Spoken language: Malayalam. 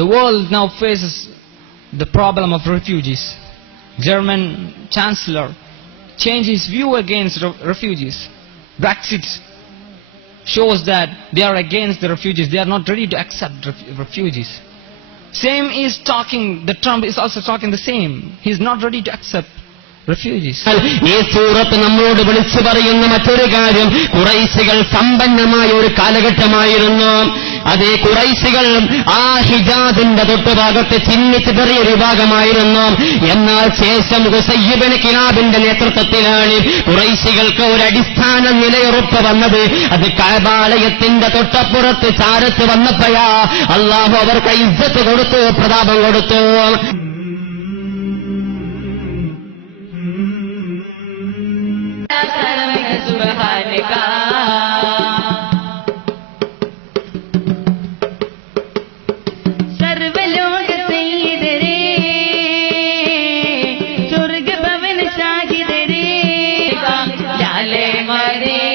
The world now faces the problem of refugees. German Chancellor changed his view against refugees. Brexit shows that they are against the refugees. They are not ready to accept refugees. Same is talking, the Trump is also talking the same. He is not ready to accept refugees. ഈ സൂറത്ത് നമ്മോട് വിളിച്ചു പറയുന്ന മറ്റൊരു കാര്യം, ഖുറൈശികൾ സമ്പന്നമായ ഒരു കാലഘട്ടമായിരുന്നു. അതേ ഖുറൈശികൾ ആ ഹിജാസിന്റെ തൊട്ടുഭാഗത്ത് ചിന്നിച്ചിതറിയ ഒരു വിഭാഗമായിരുന്നു. എന്നാൽ ശേഷം ഖുസയ്യ് ഇബ്നു കിലാബിന്റെ നേതൃത്വത്തിലാണ് ഖുറൈശികൾക്ക് ഒരു അടിസ്ഥാന നിലയുറപ്പ് വന്നത്. അത് കഅബാലയത്തിന്റെ തൊട്ടപ്പുറത്ത് ചാരത്ത് വന്നപ്പോഴാ അല്ലാഹു അവർക്ക് ഇസ്സത്ത് കൊടുത്തു, പ്രതാപം കൊടുത്തു. सर्वलोक सईद रे, स्वर्ग भवन शाहिद रे, लाले मारे